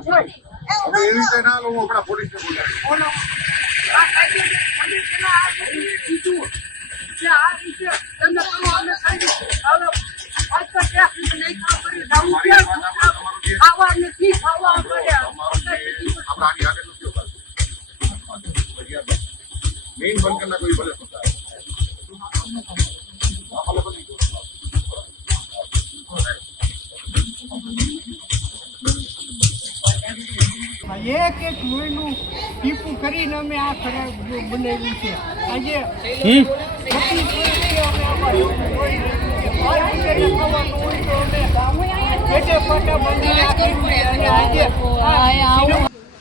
એ રીતે ના લો, આપણા પોલીસને બોલાવો. मेन बंद करना कोई गलत होता है। એક લોહીનું ટીપું કરીને અમે આ ખરાબ બનાવ્યું છે. આજે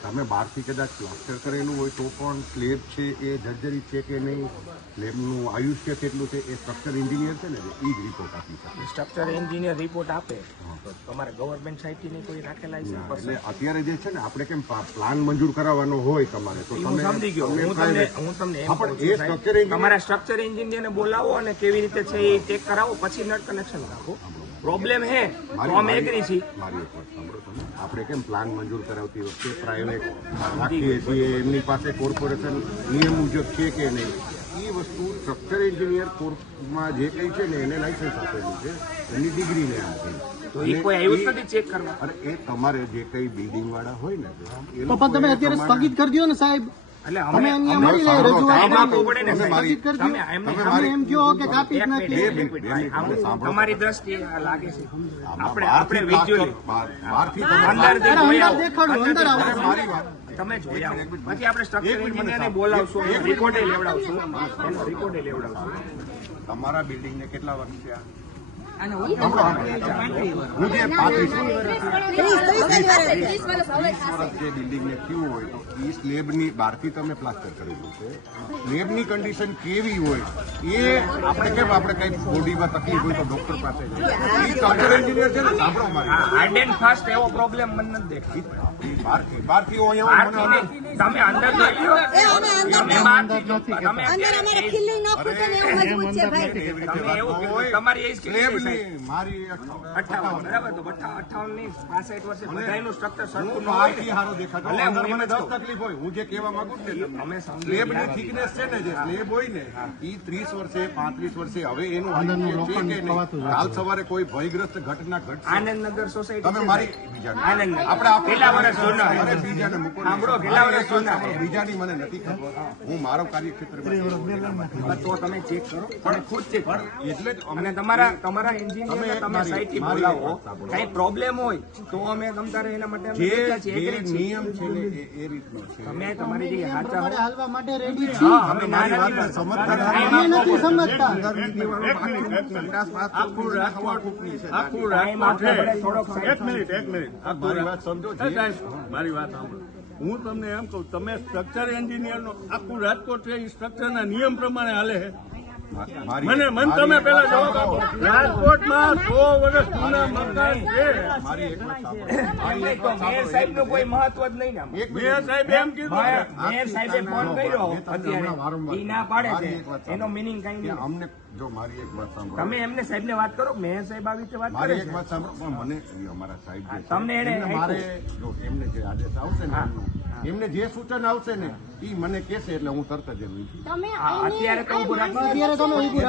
તમે બહારથી કદાચ પ્લાસ્ટર કરેલું હોય તો પણ સ્લેબ છે એ જર્જરિત છે કે નહીં, સ્લેબનું આયુષ્ય કેટલું છે, એ સ્ટ્રક્ચર એન્જિનિયર છે ને એ જ રિપોર્ટ આપી શકે. સ્ટ્રક્ચર એન્જિનિયર રિપોર્ટ આપે તો તમારે ગવર્મેન્ટ સાઇટની કોઈ રાખેલા છે? એટલે અત્યારે જે છે ને આપણે કેમ પ્લાન મંજૂર કરાવવાનો હોય તમારે તો તમે સમજી ગયો. હું તમને એમ કહું છું, સ્ટ્રક્ચર તમારા સ્ટ્રક્ચર એન્જિનિયરને બોલાવો અને કેવી રીતે છે એ ચેક કરાવો, પછી નટ કનેક્શન રાખો. પ્રોબ્લેમ હે તો અમે એગ્રી છીએ. મારી એક વાત સાંભળો તમે, આપણે કેમ પ્લાન મંજૂર કરાવતી વખતે પ્રાઇવેટ રાખીએ છીએ, એમની પાસે કોર્પોરેશન નિયમ મુજબ છે કે નહીં, એ વસ્તુ સ્ટ્રક્ચર એન્જિનિયર કોર્સમાં જે કંઈ છે ને એને લાઇસન્સ આપેલું છે, એની ડિગ્રીને આપેલી. તો એ કોઈ આવ્યું જ નથી ચેક કરવા. અરે એ તમારે જે કંઈ બિલ્ડિંગ વાળા હોય ને એ તો પણ તમે અત્યારે સ્થગિત કરી દો ને સાહેબ. એટલે તમે અહીંયા મળી લે રજૂઆત તમે એમ કહો કે કાપી જ નથી. તમારી દ્રષ્ટિએ લાગે છે આપણે વિઝ્યુઅલી બહારથી અંદર દેખાડો, અંદર આવો. મારી વાત તમે જોઈ આવો, પછી આપણે સ્ટ્રક્ચર એન્જિનિયરને બોલાવશું, રિપોર્ટે લેવડાવશું. તમારા બિલ્ડિંગને કેટલા વર્ષ થયા? હું જે 30 વર્ષ જે બિલ્ડિંગને થયું હોય તો એ સ્લેબની બહારથી તમે પ્લાસ્ટર કરેલું છે, સ્લેબની કન્ડિશન કેવી હોય એ આપણે કેમ આપણે કઈ બોડીમાં તકલીફ હોય તો ડોક્ટર પાસે સ્ટ્રક્ચર એન્જિનિયર છે ને, સાંભળો મારી હાર્ડ એન્ડ ફાસ્ટ એવો પ્રોબ્લેમ મને નથી દેખાતો. બહારથી તમે અંદર જોઈ લો, તમે બહારથી જો, તમે તમારી એજ કેટલી છે? મારી 58. બરાબર, તો 58 ની 65 વર્ષે બધાયનું સ્ટ્રક્ચર સરખું ન હોય. બહારથી સારો દેખાતો એટલે અંદર હું મને એમ જ 10 તકલીફ હોય. હું જે કહેવા માંગુ છું ને, અમે સમજી સ્લેબની થિકનેસ છે ને, જે સ્લેબ હોય ને એ 30 વર્ષે 35 વર્ષે હવે એનું આયુષ્ય છે કે નહીં, કાલ સવારે કોઈ ભયગ્રસ્ત ઘટના ઘટશે. આનંદનગર સોસાયટી તમે મારી બીજાને આનંદનગર આપણે કેટલા વર્ષ જૂના? અરે બીજાને મૂકો ને. સાંભળો, કેટલા વર્ષ જૂના? બીજાની મને નથી ખબર, હું મારો કાર્યક્ષેત્રમાં તો તમે ચેક કરો, તમે ખુદ ચેક કરો. એટલે જ અને તમારા એન્જિનિયર તમે સાઇટથી બોલાવો, કઈ પ્રોબ્લેમ હોય તો અમે તમારે એના માટે અમે જે બેઠા છીએ, agree છીએ. નિયમ છે ને એ રીતનો છે. તમે તમારી જગ્યાએ સાચા હો. હાલવા માટે રેડી હા, છીએ. અમે મારી ના વાતને નથી સમજતા અમે નથી સમજતા. ટાઈમ આપણે બધે થોડોક એક મિનિટ મારી વાત સમજો જે મારી વાત સાંભળો. હું તમને એમ કહું, તમે સ્ટ્રક્ચર એન્જિનિયરનો આખું રાજકોટ છે એ સ્ટ્રક્ચરના નિયમ પ્રમાણે હાલે છે. મને તમે પેલા જવાબ આપો. રાજકોટમાં 100 વર્ષ જૂના મકાન છે. મારી એક વાત સાંભળો. મેયર સાહેબ નું કોઈ મહત્વ જ નહીં ને આમાં. મેયર સાહેબ એમ કીધું મેયર સાહેબે ફોન કર્યો અત્યારે, ઈ ના પાડે છે, એનો મિનિંગ કઈ કે નહીં. અમને જો મારી એક વાત સાંભળો, તમે એમને સાહેબ ને વાત કરો, મેયર સાહેબ આવી રીતે વાત કરે મારી છે. એક વાત સાંભળો, પણ મને એ અમારા સાહેબ જે છે, તમને એને એમને મારે જો એમને જે આદેશ આવશે ને એમને જે સૂચન આવશે ને એ મને કહેશે એટલે હું તરત જ એમ અત્યારે તો ઉભો રાખો. અત્યારે તમે ઊભું